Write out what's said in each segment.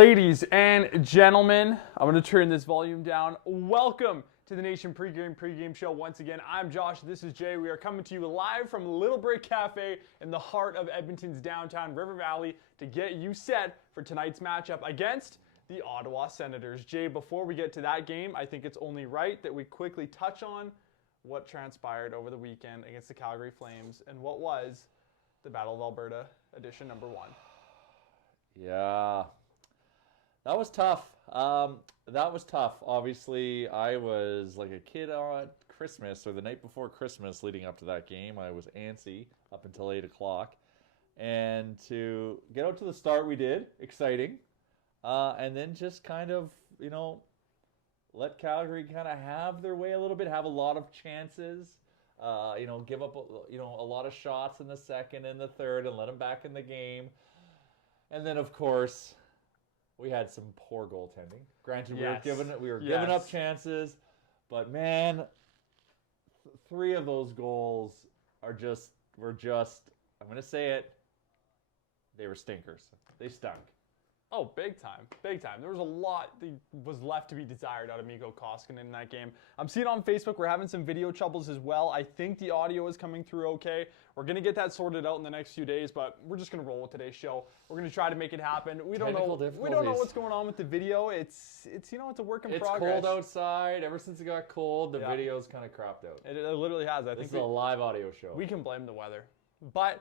Ladies and gentlemen, I'm going to turn this volume down. Welcome to the Nation pregame show once again. I'm Josh, this is Jay. We are coming to you live from Little Brick Cafe in the heart of Edmonton's downtown River Valley to get you set for tonight's matchup against the Ottawa Senators. Jay, before we get to that game, I think it's only right that we quickly touch on what transpired over the weekend against the Calgary Flames and what was the Battle of Alberta edition number 1. Yeah. That was tough. Obviously, I was like a kid on Christmas or the night before Christmas leading up to that game. I was antsy up until 8 o'clock. And to get out to the start we did, exciting. And then just kind of, let Calgary kind of have their way a little bit, have a lot of chances. Give up, a lot of shots in the second and the third and let them back in the game. And then, of course, we had some poor goaltending. Granted, we were giving up chances, but man, 3 of those goals were just. I'm gonna say it. They were stinkers. They stunk. Oh, big time. There was a lot that was left to be desired out of Mikko Koskinen in that game. I'm seeing on Facebook we're having some video troubles as well. I think the audio is coming through okay. We're going to get that sorted out in the next few days, but we're just going to roll with today's show. We're going to try to make it happen. We don't know what's going on with the video. It's a work in progress. It's cold outside. Ever since it got cold, the video's kind of cropped out. It literally has. This is a live audio show. We can blame the weather. But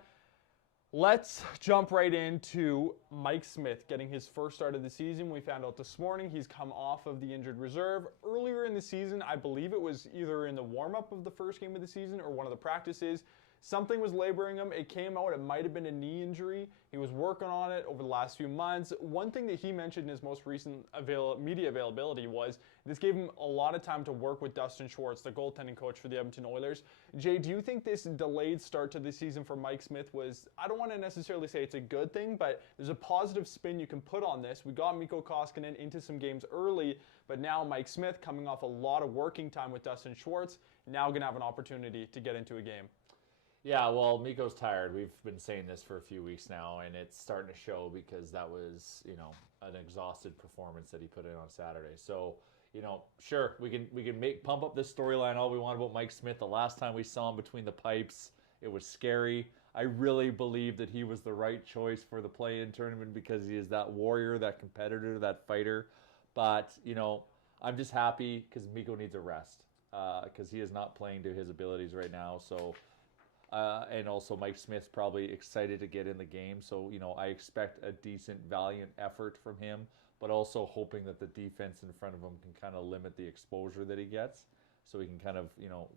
let's jump right into Mike Smith getting his first start of the season. We found out this morning he's come off of the injured reserve. Earlier in the season, I believe it was either in the warm-up of the first game of the season or one of the practices, something was laboring him. It came out. It might have been a knee injury. He was working on it over the last few months. One thing that he mentioned in his most recent media availability was this gave him a lot of time to work with Dustin Schwartz, the goaltending coach for the Edmonton Oilers. Jay, do you think this delayed start to the season for Mike Smith was, I don't want to necessarily say it's a good thing, but there's a positive spin you can put on this. We got Mikko Koskinen into some games early, but now Mike Smith, coming off a lot of working time with Dustin Schwartz, now going to have an opportunity to get into a game. Yeah, well, Mikko's tired. We've been saying this for a few weeks now, and it's starting to show because that was, an exhausted performance that he put in on Saturday. So, sure, we can pump up this storyline all we want about Mike Smith. The last time we saw him between the pipes, it was scary. I really believe that he was the right choice for the play-in tournament because he is that warrior, that competitor, that fighter. But, I'm just happy because Mikko needs a rest because he is not playing to his abilities right now. So. And also Mike Smith's probably excited to get in the game. So, I expect a decent, valiant effort from him, but also hoping that the defense in front of him can kind of limit the exposure that he gets so he can kind of,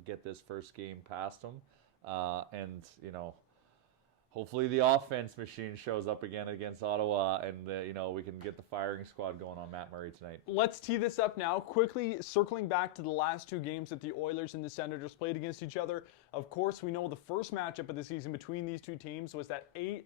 get this first game past him. And hopefully the offense machine shows up again against Ottawa and, we can get the firing squad going on Matt Murray tonight. Let's tee this up now. Quickly circling back to the last 2 games that the Oilers and the Senators played against each other. Of course, we know the first matchup of the season between these 2 teams was that 8-5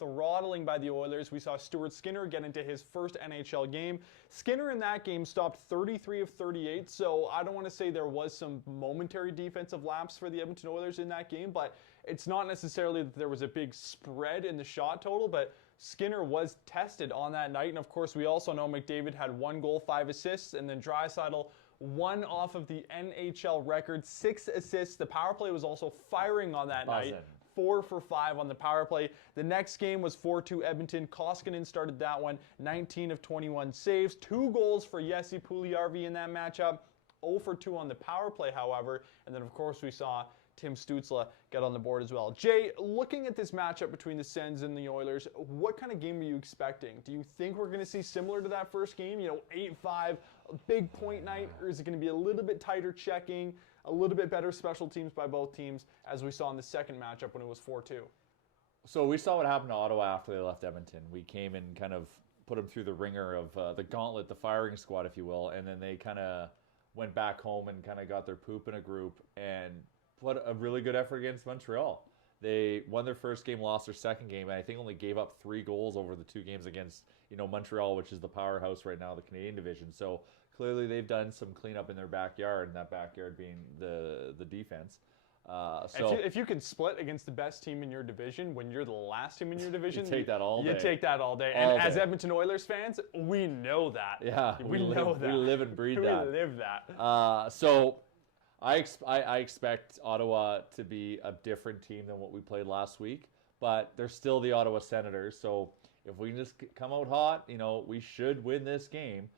throttling by the Oilers. We saw Stuart Skinner get into his first NHL game. Skinner in that game stopped 33 of 38, so I don't want to say there was some momentary defensive lapse for the Edmonton Oilers in that game, but it's not necessarily that there was a big spread in the shot total, but Skinner was tested on that night. And of course, we also know McDavid had 1 goal, 5 assists, and then Draisaitl 1 off of the NHL record, 6 assists. The power play was also firing on that night. 4 for 5 on the power play. The next game was 4-2 Edmonton. Koskinen started that one, 19 of 21 saves. 2 goals for Jesse Puljujarvi in that matchup. 0 for 2 on the power play, however. And then, of course, we saw Tim Stützle get on the board as well. Jay, looking at this matchup between the Sens and the Oilers, what kind of game are you expecting? Do you think we're going to see similar to that first game, 8-5, a big point night, or is it going to be a little bit tighter checking, a little bit better special teams by both teams, as we saw in the second matchup when it was 4-2? So we saw what happened to Ottawa after they left Edmonton. We came and kind of put them through the ringer of the gauntlet, the firing squad, if you will, and then they kind of went back home and kind of got their poop in a group and put a really good effort against Montreal. They won their first game, lost their second game, and I think only gave up 3 goals over the 2 games against, Montreal, which is the powerhouse right now, the Canadian division. So clearly they've done some cleanup in their backyard, and that backyard being the defense. If you could split against the best team in your division when you're the last team in your division, you take that all day. You take that all day. And as Edmonton Oilers fans, we know that. Yeah, we know that. We live and breathe that. We live that. So I expect Ottawa to be a different team than what we played last week, but they're still the Ottawa Senators. So if we can just come out hot, we should win this game.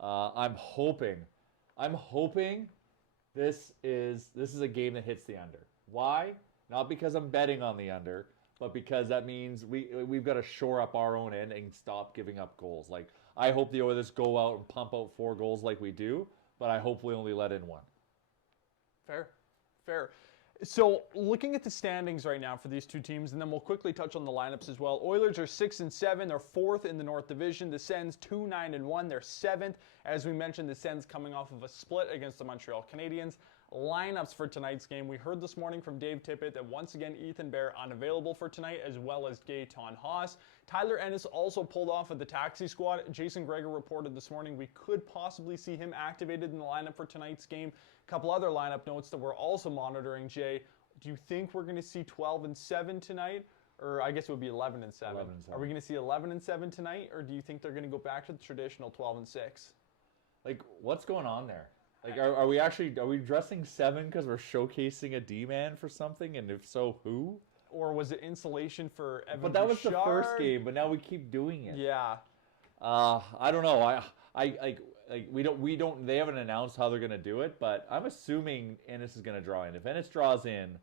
I'm hoping this is a game that hits the under. Why? Not because I'm betting on the under, but because that means we've got to shore up our own end and stop giving up goals. Like, I hope the Oilers go out and pump out 4 goals like we do, but I hope we only let in 1. Fair. So looking at the standings right now for these two teams, and then we'll quickly touch on the lineups as well. Oilers are 6-7. They're 4th in the North Division. The Sens 2-9-1. They're 7th. As we mentioned, the Sens coming off of a split against the Montreal Canadiens. Lineups for tonight's game. We heard this morning from Dave Tippett that once again Ethan Bear unavailable for tonight, as well as Gaetan Haas. Tyler Ennis also pulled off of the taxi squad. Jason Gregor reported this morning we could possibly see him activated in the lineup for tonight's game. A couple other lineup notes that we're also monitoring, Jay. Do you think we're going to see 12-7 tonight? Or I guess it would be 11-7. Are we going to see 11-7 tonight? Or do you think they're going to go back to the traditional 12-6? Like, what's going on there? Like, are we dressing 7 because we're showcasing a D-man for something? And if so, who? Or was it insulation for Evan But that was Bouchard? the first game, but now we keep doing it. Yeah. I don't know. We don't. They haven't announced how they're going to do it, but I'm assuming Ennis is going to draw in. If Ennis draws in,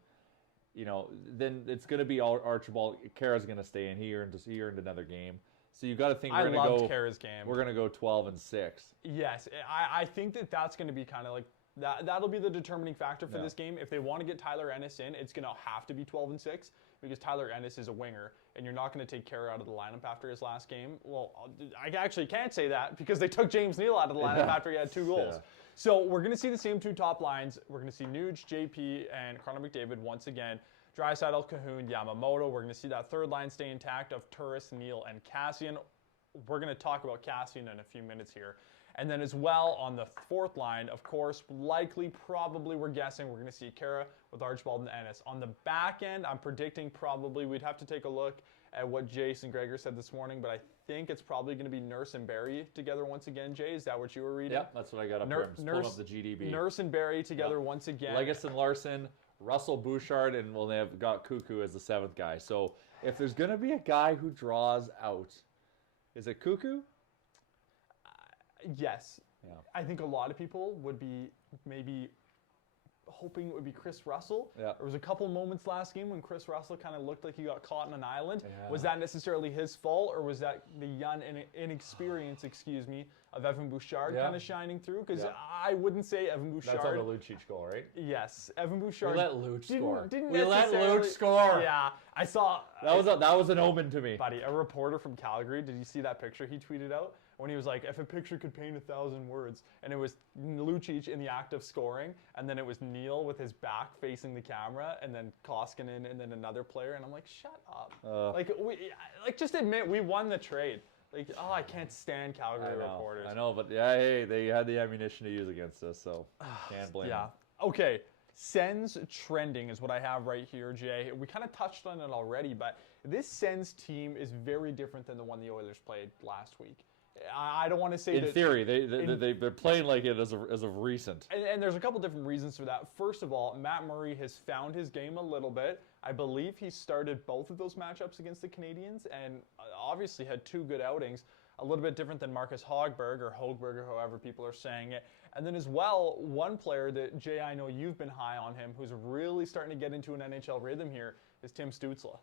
then it's going to be Archibald. Kara's going to stay in. He earned another game. So you got to think we're going to go. Kara's game. We're going to go 12-6. Yes, I think that's going to be kind of like that. That'll be the determining factor for this game. If they want to get Tyler Ennis in, it's going to have to be 12-6 because Tyler Ennis is a winger, and you're not going to take Kara out of the lineup after his last game. Well, I actually can't say that because they took James Neal out of the lineup after he had 2 goals. Yeah. So we're going to see the same 2 top lines. We're going to see Nuge, JP, and Connor McDavid once again. Draisaitl, Cahoon, Yamamoto. We're going to see that third line stay intact of Turris, Neal, and Cassian. We're going to talk about Cassian in a few minutes here. And then as well on the fourth line, of course, probably we're guessing we're going to see Kara with Archibald and Ennis. On the back end, I'm predicting probably we'd have to take a look at what Jason Gregor said this morning, but I think it's probably going to be Nurse and Barry together once again, Jay. Is that what you were reading? Yeah, that's what I got up here. I'm pulling up the GDB. Nurse and Barry together once again. Legason Larson, Russell Bouchard, and they've got Cuckoo as the 7th guy. So if there's going to be a guy who draws out, is it Cuckoo? Yes. Yeah. I think a lot of people would be maybe hoping it would be Chris Russell. Yeah. There was a couple moments last game when Chris Russell kind of looked like he got caught on an island. Yeah. Was that necessarily his fault, or was that the young inexperience, of Evan Bouchard kind of shining through? Because I wouldn't say Evan Bouchard. That's on the Lucic goal, right? Yes, Evan Bouchard. We let Luch score. We let Luch score. Yeah, I saw. That was an omen to me. Buddy, a reporter from Calgary. Did you see that picture he tweeted out? When he was like, if a picture could paint 1,000 words, and it was Lucic in the act of scoring, and then it was Neal with his back facing the camera, and then Koskinen, and then another player, and I'm like, shut up. Just admit we won the trade. Like, I can't stand Calgary reporters. I know, but hey, they had the ammunition to use against us, so can't blame them. Okay, Sens trending is what I have right here, Jay. We kind of touched on it already, but this Sens team is very different than the one the Oilers played last week. I don't want to say in theory, they're playing like it as of recent. And there's a couple different reasons for that. First of all, Matt Murray has found his game a little bit. I believe he started both of those matchups against the Canadiens and obviously had 2 good outings. A little bit different than Marcus Hogberg or however people are saying it. And then as well, one player that, Jay, I know you've been high on him, who's really starting to get into an NHL rhythm here, is Tim Stützle.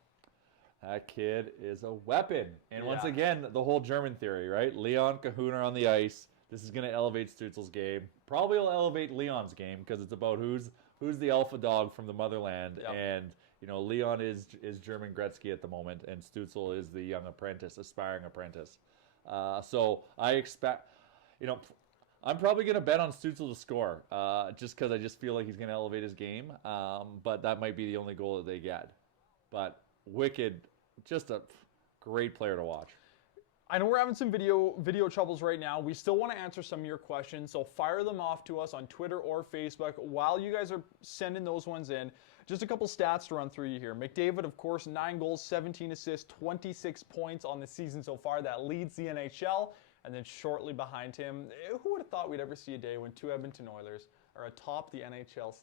That kid is a weapon. And once again, the whole German theory, right? Leon, Cahoon are on the ice. This is going to elevate Stützle's game. Probably will elevate Leon's game because it's about who's the alpha dog from the motherland. Yep. And, Leon is German Gretzky at the moment, and Stützle is the young apprentice, aspiring apprentice. So I expect, I'm probably going to bet on Stützle to score just because I just feel like he's going to elevate his game. But that might be the only goal that they get. But wicked, just a great player to watch. I know we're having some video troubles right now. We still want to answer some of your questions, so fire them off to us on Twitter or Facebook. While you guys are sending those ones in, just a couple stats to run through you here. McDavid, of course, 9 goals, 17 assists, 26 points on the season so far. That leads the NHL. And then shortly behind him, who would have thought we'd ever see a day when two Edmonton Oilers are atop the NHL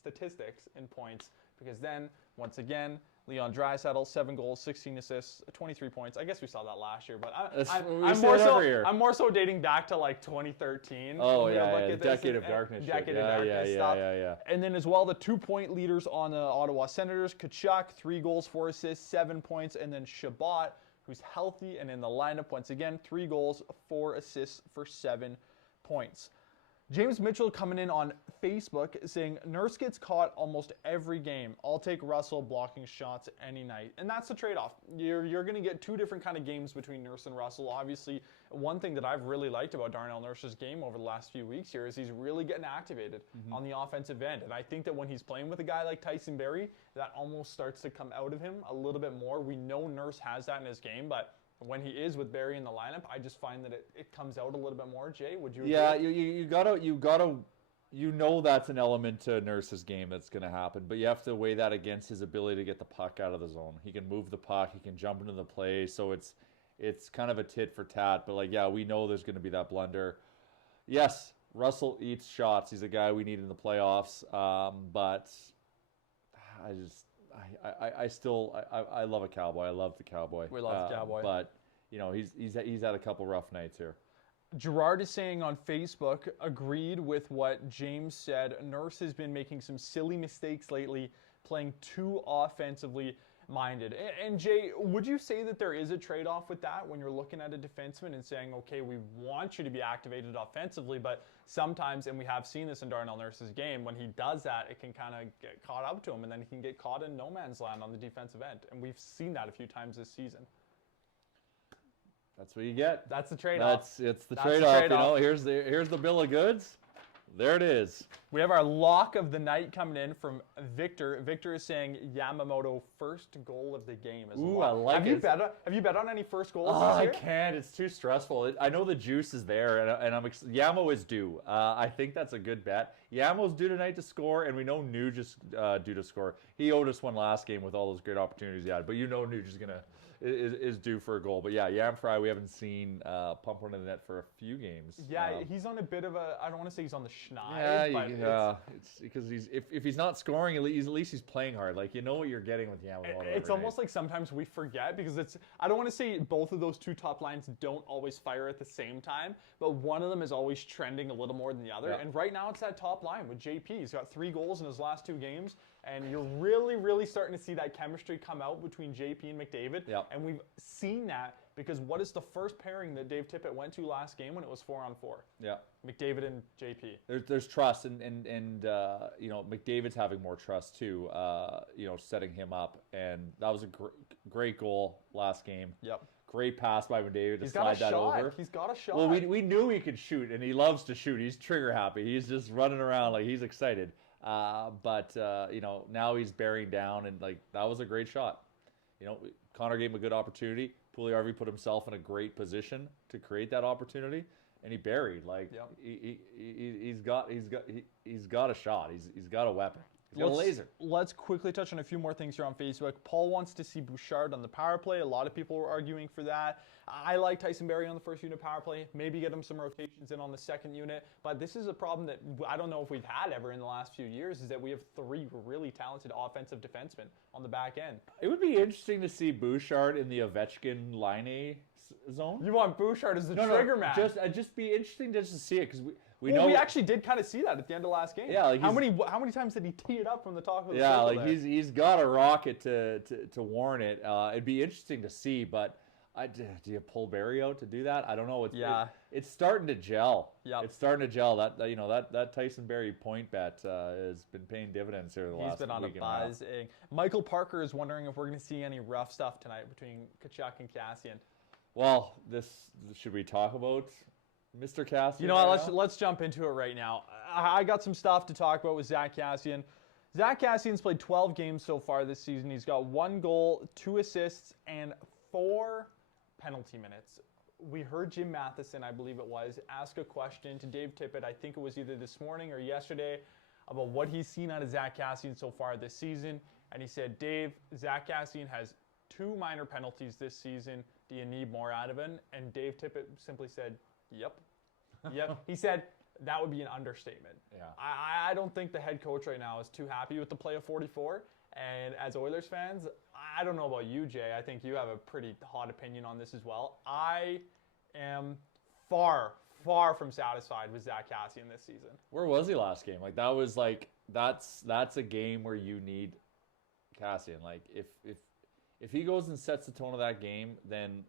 statistics in points? Because then, once again, Leon Draisaitl, 7 goals, 16 assists, 23 points. I guess we saw that last year, but I'm more so dating back to like 2013. Oh, yeah, decade of darkness. Yeah. And then as well, the 2-point leaders on the Ottawa Senators, Tkachuk, 3 goals, 4 assists, 7 points, and then Shabbat, who's healthy and in the lineup once again, 3 goals, 4 assists for 7 points. James Mitchell coming in on Facebook saying, Nurse gets caught almost every game. I'll take Russell blocking shots any night. And that's the trade-off. You're going to get 2 different kind of games between Nurse and Russell. Obviously, one thing that I've really liked about Darnell Nurse's game over the last few weeks here is he's really getting activated on the offensive end. And I think that when he's playing with a guy like Tyson Barrie, that almost starts to come out of him a little bit more. We know Nurse has that in his game, but when he is with Barrie in the lineup, I just find that it comes out a little bit more. Jay, would you agree? Yeah, you gotta that's an element to Nurse's game that's gonna happen, but you have to weigh that against his ability to get the puck out of the zone. He can move the puck, he can jump into the play, so it's kind of a tit for tat. But like, yeah, we know there's gonna be that blunder. Yes, Russell eats shots. He's a guy we need in the playoffs. But I love a Cowboy. I love the Cowboy. We love the Cowboy. But he's had a couple rough nights here. Gerard is saying on Facebook, agreed with what James said. Nurse has been making some silly mistakes lately, playing too offensively minded. And Jay, would you say that there is a trade-off with that when you're looking at a defenseman and saying, okay, we want you to be activated offensively, but sometimes, and we have seen this in Darnell Nurse's game, when he does that, it can kind of get caught up to him, and then he can get caught in no man's land on the defensive end. And we've seen that a few times this season. That's what you get. That's the trade-off. It's the trade-off. Here's the bill of goods. There it is. We have our lock of the night coming in from Victor. Victor is saying Yamamoto first goal of the game as well. I like it. Have you bet on any first goals this year? I can't. It's too stressful. I know the juice is there, and Yamo is due. I think that's a good bet. Yamo's due tonight to score, and we know Nuge is due to score. He owed us one last game with all those great opportunities he had, but Nuge is due for a goal. But yeah, Yam Fry, we haven't seen pump one in the net for a few games. Yeah, he's on a bit of a, I don't want to say he's on the schneid. Yeah, it's because if he's not scoring, at least he's playing hard. Like, you know what you're getting with Yamamoto. It's almost like sometimes we forget because I don't want to say both of those 2 top lines don't always fire at the same time, but one of them is always trending a little more than the other. Yeah. And right now it's that top line with JP. He's got 3 goals in his last 2 games. And you're really, really starting to see that chemistry come out between JP and McDavid. Yep. And we've seen that because what is the first pairing that Dave Tippett went to last game when it was 4-on-4? Yeah. McDavid and JP. There's trust, and McDavid's having more trust too, setting him up. And that was a great goal last game. Yep. Great pass by McDavid to slide that over. He's got a shot. Well, we knew he could shoot, and he loves to shoot. He's trigger happy. He's just running around like he's excited. But now he's bearing down, and like that was a great shot. Connor gave him a good opportunity. Puljujärvi put himself in a great position to create that opportunity, and he buried. Like, yep. He's got a shot. He's got a weapon. He's got a laser. Let's quickly touch on a few more things here on Facebook. Paul wants to see Bouchard on the power play. A lot of people were arguing for that. I like Tyson Barrie on the first unit power play. Maybe get him some rotations in on the second unit. But this is a problem that I don't know if we've had ever in the last few years, is that we have 3 really talented offensive defensemen on the back end. It would be interesting to see Bouchard in the Ovechkin line A zone. You want Bouchard as the trigger man. Just be interesting just to see it, because we actually did kind of see that at the end of last game. Yeah, like how many times did he tee it up from the top of the circle? Yeah, like there? he's got a rocket to warn it. It'd be interesting to see, but do you pull Barrie out to do that? I don't know. It's starting to gel. Yeah, it's starting to gel. That Tyson Barrie point bet has been paying dividends here the last week. He's been on a buzz. Michael Parker is wondering if we're going to see any rough stuff tonight between Tkachuk and Kassian. Well, should we talk about Mr. Kassian? You know what? Let's jump into it right now. I got some stuff to talk about with Zach Kassian. Zach Kassian's played 12 games so far this season. He's got 1 goal, 2 assists, and 4 penalty minutes. We heard Jim Matheson, I believe it was, ask a question to Dave Tippett, I think it was either this morning or yesterday, about what he's seen out of Zach Kassian so far this season. And he said, Dave, Zach Kassian has 2 minor penalties this season. Do you need more out of him? And Dave Tippett simply said, yep. Yep. He said, that would be an understatement. Yeah. I don't think the head coach right now is too happy with the play of 44. And as Oilers fans, I don't know about you, Jay. I think you have a pretty hot opinion on this as well. I am far from satisfied with Zach Kassian this season. Where was he last game? Like, that was like, that's a game where you need Kassian. Like, if he goes and sets the tone of that game, then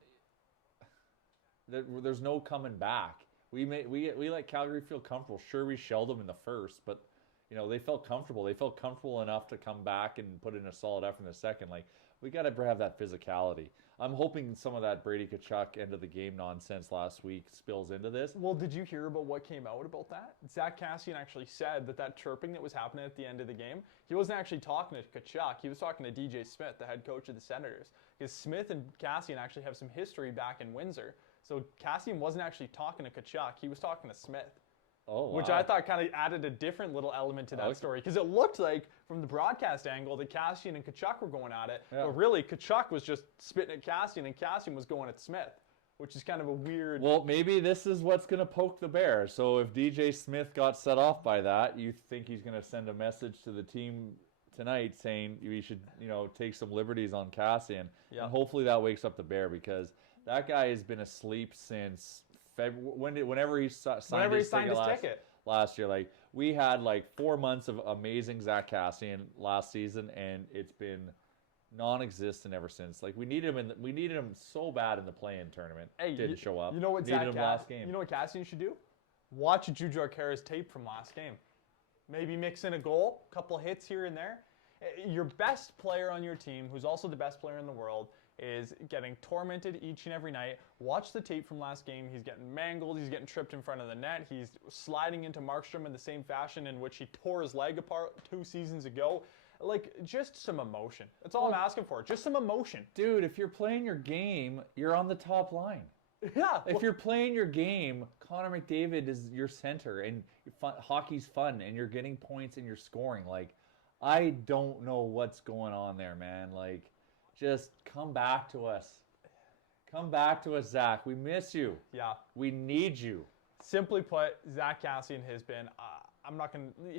there's no coming back. We let Calgary feel comfortable. Sure, we shelled them in the first, but you know, they felt comfortable. They felt comfortable enough to come back and put in a solid effort in the second. Like, we got to have that physicality. I'm hoping some of that Brady Tkachuk end of the game nonsense last week spills into this. Well, did you hear about what came out about that? Zach Kassian actually said that chirping that was happening at the end of the game, he wasn't actually talking to Tkachuk. He was talking to DJ Smith, the head coach of the Senators. Because Smith and Kassian actually have some history back in Windsor. So Kassian wasn't actually talking to Tkachuk. He was talking to Smith. Oh, wow. Which I thought kind of added a different little element to that story. Because it looked like, from the broadcast angle, that Kassian and Tkachuk were going at it. Yeah. But really, Tkachuk was just spitting at Kassian, and Kassian was going at Smith. Which is kind of a weird... Well, maybe this is what's going to poke the bear. So if DJ Smith got set off by that, you think he's going to send a message to the team tonight saying we should, take some liberties on Kassian. Yeah. And hopefully that wakes up the bear, because that guy has been asleep since... Whenever he signed his ticket last year, like, we had like 4 months of amazing Zach Kassian last season, and it's been non-existent ever since. Like, we needed him so bad in the play-in tournament. Hey, didn't show up. You know what? Needed him last game. You know what Kassian should do? Watch Juju Arcara's tape from last game. Maybe mix in a goal, a couple hits here and there. Your best player on your team, who's also the best player in the world, is getting tormented each and every night. Watch the tape from last game. He's getting mangled. He's getting tripped in front of the net. He's sliding into Markstrom in the same fashion in which he tore his leg apart 2 seasons ago. Like, just some emotion. That's all I'm asking for. Just some emotion. Dude, if you're playing your game, you're on the top line. Yeah. If you're playing your game, Connor McDavid is your center, and hockey's fun, and you're getting points and you're scoring. Like, I don't know what's going on there, man. Like, just come back to us. Come back to us, Zach. We miss you. Yeah. We need you. Simply put, Zach Kassian has been,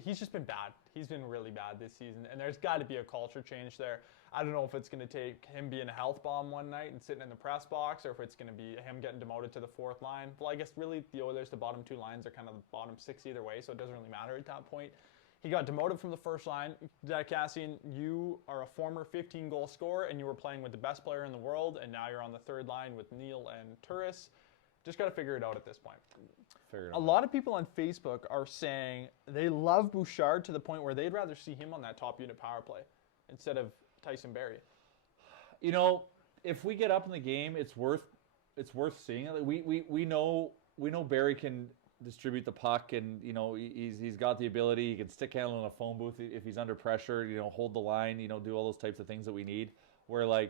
he's just been bad. He's been really bad this season, and there's got to be a culture change there. I don't know if it's going to take him being a health bomb one night and sitting in the press box, or if it's going to be him getting demoted to the 4th line. Well, I guess really the Oilers, the bottom 2 lines are kind of the bottom 6 either way, so it doesn't really matter at that point. He got demoted from the 1st line. Zach Kassian, you are a former 15-goal scorer, and you were playing with the best player in the world, and now you're on the 3rd line with Neil and Turris. Just got to figure it out at this point. A lot of people on Facebook are saying they love Bouchard to the point where they'd rather see him on that top unit power play instead of Tyson Barrie. If we get up in the game, it's worth seeing it. We know Barrie can distribute the puck, and he's got the ability. He can stick handle in a phone booth if he's under pressure. Hold the line. Do all those types of things that we need. Where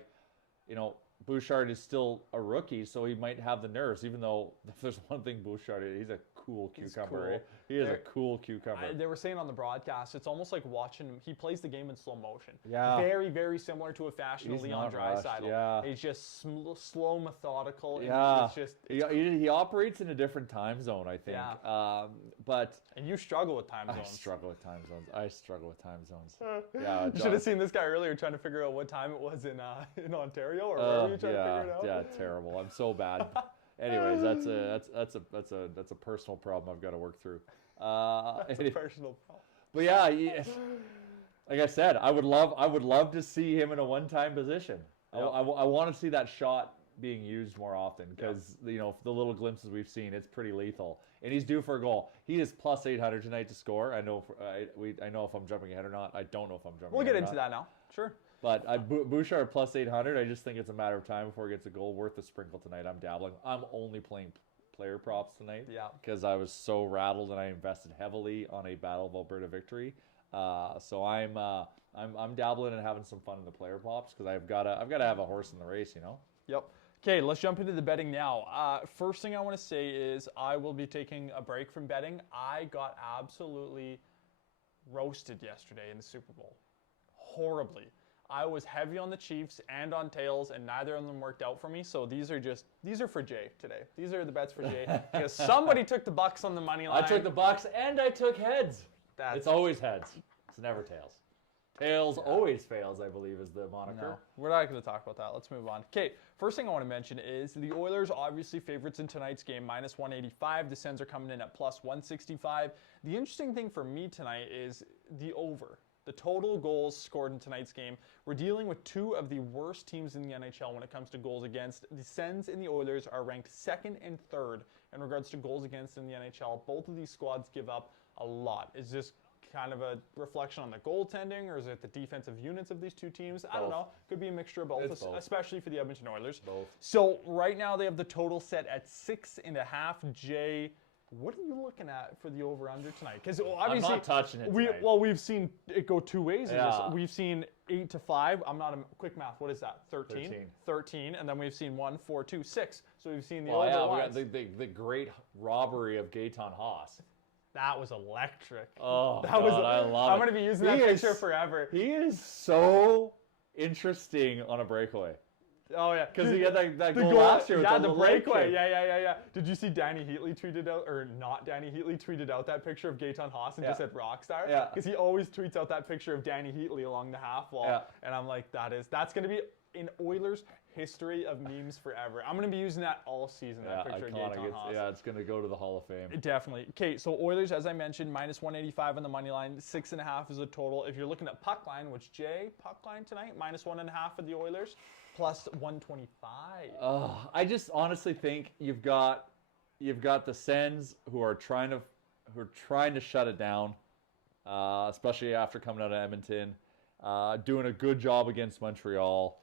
Bouchard is still a rookie, so he might have the nerves. Even though if there's one thing, Bouchard, he's a cool cucumber. Cool. He is a cool cucumber. They were saying on the broadcast, it's almost like watching him. He plays the game in slow motion. Yeah. Very, very similar to a fashion of Leon Draisaitl. Yeah. He's just slow, methodical. Yeah. It's just, he operates in a different time zone, I think. Yeah. And you struggle with time zones. I struggle with time zones. Yeah. You should have seen this guy earlier trying to figure out what time it was in Ontario, or where were you trying to figure it out? Yeah, terrible. I'm so bad. Anyways, that's a personal problem I've got to work through. That's a personal problem. But yeah, like I said, I would love to see him in a one-time position. Yep. I want to see that shot being used more often, because the little glimpses we've seen, it's pretty lethal, and he's due for a goal. He is plus 800 tonight to score. I know if I'm jumping ahead or not. I don't know if I'm jumping. We'll get into that now. Sure. But Bouchard plus 800. I just think it's a matter of time before he gets a goal. Worth the sprinkle tonight. I'm dabbling. I'm only playing player props tonight. Yeah. Because I was so rattled, and I invested heavily on a Battle of Alberta victory. So I'm dabbling and having some fun in the player props, because I've got to have a horse in the race. Yep. Okay, let's jump into the betting now. First thing I want to say is I will be taking a break from betting. I got absolutely roasted yesterday in the Super Bowl. Horribly. I was heavy on the Chiefs and on tails, and neither of them worked out for me. So these are for Jay today. These are the bets for Jay because somebody took the Bucks on the money line. I took the Bucks and I took heads. It's always heads. It's never tails. Tails always fails, I believe, is the moniker. No, we're not going to talk about that. Let's move on. Okay, first thing I want to mention is the Oilers obviously favorites in tonight's game, minus 185. The Sens are coming in at plus 165. The interesting thing for me tonight is the over. The total goals scored in tonight's game. We're dealing with two of the worst teams in the NHL when it comes to goals against. The Sens and the Oilers are ranked second and third in regards to goals against in the NHL. Both of these squads give up a lot. Is this kind of a reflection on the goaltending, or is it the defensive units of these two teams? I don't know. Could be a mixture of both, especially for the Edmonton Oilers. Both. So right now they have the total set at 6.5. Jay, what are you looking at for the over/under tonight? Because obviously I'm not touching it tonight. we've seen it go two ways. Yeah. We've seen 8-5. I'm not a quick math. What is that? 13. 13, and then we've seen 1, 4, 2, 6. So we've seen the over. Yeah, we got the great robbery of Gaetan Haas. That was electric. Oh, I love it. I'm going to be using that picture forever. He is so interesting on a breakaway. Oh, yeah. Because he had that goal last year. Yeah, the breakaway. Yeah. Did you see Danny Heatley tweeted out, or not Danny Heatley, tweeted out that picture of Gaetan Haas and just said Rockstar? Yeah. Because he always tweets out that picture of Danny Heatley along the half wall. Yeah. And I'm like, that's going to be in Oilers history of memes forever. I'm going to be using that all season, that picture of Gaetan Haas. Yeah, it's going to go to the Hall of Fame. Definitely. Okay, so Oilers, as I mentioned, minus 185 on the money line, 6.5 is the total. If you're looking at puck line, which Jay, puck line tonight, minus 1.5 for the Oilers, plus 125. I just honestly think you've got the Sens who are trying to shut it down, especially after coming out of Edmonton, doing a good job against Montreal.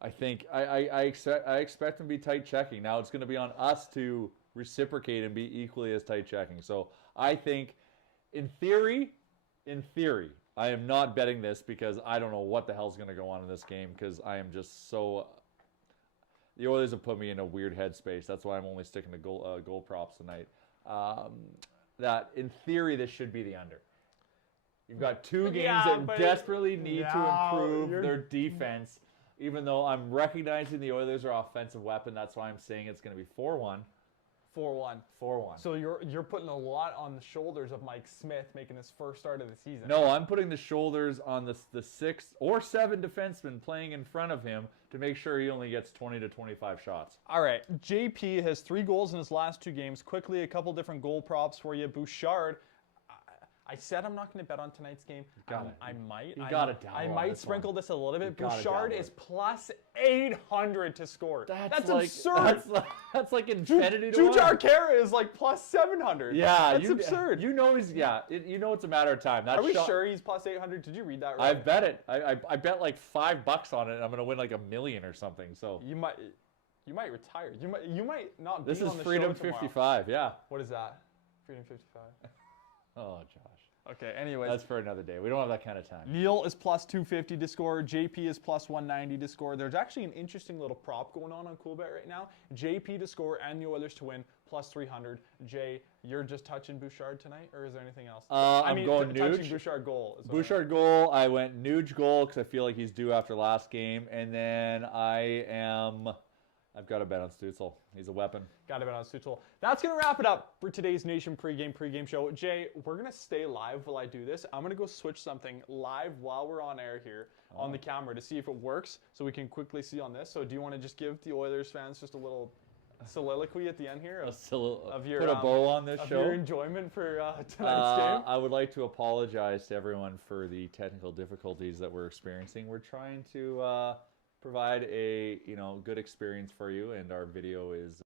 I think I expect them to be tight checking. Now it's going to be on us to reciprocate and be equally as tight checking. So I think, in theory, I am not betting this because I don't know what the hell's going to go on in this game because I am just so. The Oilers have put me in a weird headspace. That's why I'm only sticking to goal props tonight. That in theory this should be the under. You've got two games that desperately need to improve their defense. Even though I'm recognizing the Oilers are offensive weapon, that's why I'm saying it's going to be 4-1. 4-1. 4-1. So you're putting a lot on the shoulders of Mike Smith making his first start of the season. No, I'm putting the shoulders on the 6 or 7 defensemen playing in front of him to make sure he only gets 20 to 25 shots. All right. JP has 3 goals in his last 2 games. Quickly, a couple different goal props for you. Bouchard. I said I'm not going to bet on tonight's game. I might. You got it down. I might sprinkle this a little bit. Bouchard is plus 800 to score. That's like, absurd. That's like infinity to Jujhar Khaira is like plus 700. Yeah, that's absurd. You know he's you know it's a matter of time. Are we sure he's plus 800? Did you read that right? I bet it. I bet like $5 on it. And I'm going to win like $1 million or something. So you might retire. You might not be on the show. This is Freedom 55. Yeah. What is that? Freedom 55. Oh, Josh. Okay, anyways. That's for another day. We don't have that kind of time. Neil is plus 250 to score. JP is plus 190 to score. There's actually an interesting little prop going on CoolBet right now. JP to score and the Oilers to win, plus 300. Jay, you're just touching Bouchard tonight, or is there anything else? I'm going Nuge. Touching Bouchard goal. Bouchard goal. I went Nuge goal because I feel like he's due after last game. And then I've got to bet on Stützle. He's a weapon. Got to bet on Stützle. That's going to wrap it up for today's Nation pregame show. Jay, we're going to stay live while I do this. I'm going to go switch something live while we're on air here on the camera to see if it works so we can quickly see on this. So do you want to just give the Oilers fans just a little soliloquy at the end here of your, put a bow on this show? Your enjoyment for tonight's game? I would like to apologize to everyone for the technical difficulties that we're experiencing. We're trying to provide a good experience for you, and our video is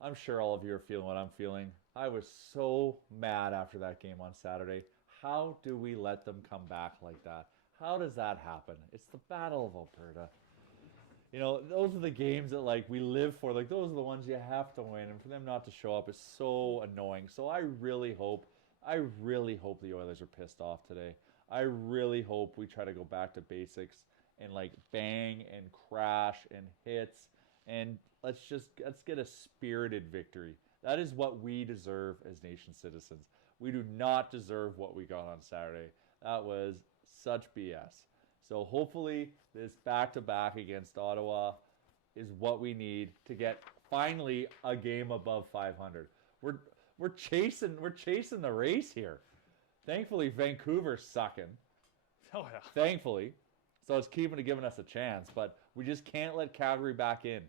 I'm sure all of you are feeling what I'm feeling. I was so mad after that game on Saturday. How do we let them come back like that? How does that happen? It's the Battle of Alberta. Those are the games that we live for. Those are the ones you have to win, and for them not to show up is so annoying. So I really hope the Oilers are pissed off today. I really hope we try to go back to basics and like bang and crash and hits, and let's get a spirited victory. That is what we deserve as nation citizens. We do not deserve what we got on Saturday. That was such BS. So hopefully this back-to-back against Ottawa is what we need to get finally a game above 500. We're chasing the race here. Thankfully, Vancouver's sucking. Oh yeah. Thankfully, so it's giving us a chance. But we just can't let Calgary back in.